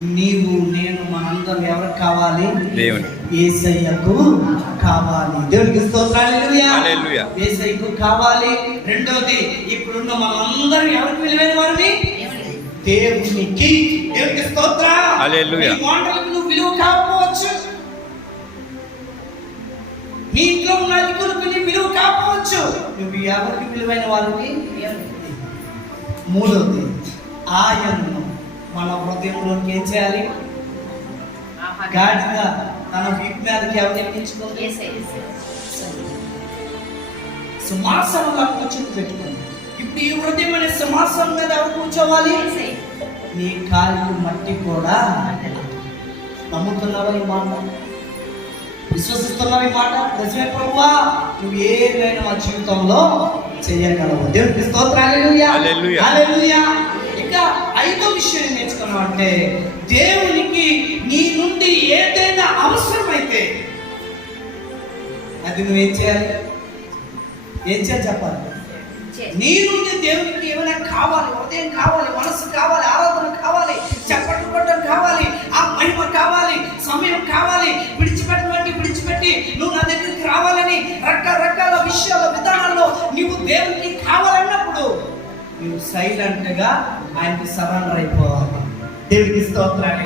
నీవు నేను మనందరం ఎవరికి కావాలి? దేవుని యేసయ్యకు కావాలి. దేవునికి స్తోత్రాలు. హల్లెలూయా. యేసయ్యకు కావాలి. రెండోది, ఇప్పుడున్న మనందరం ఎవరికి విలువైన వారిని? దేవునికి. దేవునికి స్తోత్రం. హల్లెలూయా. నీ మాటలకు నువ్వు విలువ కాకపోవచ్చు, నీ ఇంట్లో ఉన్న అధికులకు నీ విలువ కాకపోవచ్చు, నువ్వు ఎవరికి విలువైన వారిని? మూడోది, ఆయన్ను మన హృదయంలోకి ఏం చేయాలి? గాడిగా తన వీపు మీదకి ఎవరు ఎక్కించుకోవాలి? సింహాసనంలో కూర్చొని పెట్టుకోండి. ఇప్పుడు ఈ హృదయం అనే సింహాసనం మీద ఎవరు కూర్చోవాలి? నీ కాలికి మట్టి కూడా. నమ్ముతున్నావా ఈ మాట? విశ్వసిస్తున్నావు ఈ మాట? నిజమే ప్రభువా, నువ్వు ఏదైనా మా జీవితంలో చేయగలవు. దేవునికి స్తోత్రాలు. హల్లెలూయా. హల్లెలూయా. ఇంకా ఐదో విషయం ఏం నేర్చుకున్నావు అంటే, దేవునికి నీ నుండి ఏదైనా అవసరమైతే అది నువ్వేం చేయాలి? ఏం చేయాలి చెప్పాలి? నీ నుండి దేవునికి ఏమైనా కావాలి, హృదయం కావాలి, మనసు కావాలి, ఆరాధన కావాలి, చప్పట్లు కొట్టడం కావాలి, ఆ మహిమ కావాలి, సమయం కావాలి, విడిచిపెట్టి నువ్వు నా దగ్గరికి రావాలని రకరకాల విషయాల విధానాల్లో నువ్వు దేవునికి కావాలన్నప్పుడు నువ్వు సైలెంట్ గా ఆయనకి సరెండర్ అయిపోవాలి. దేవునికి స్తోత్రాలు.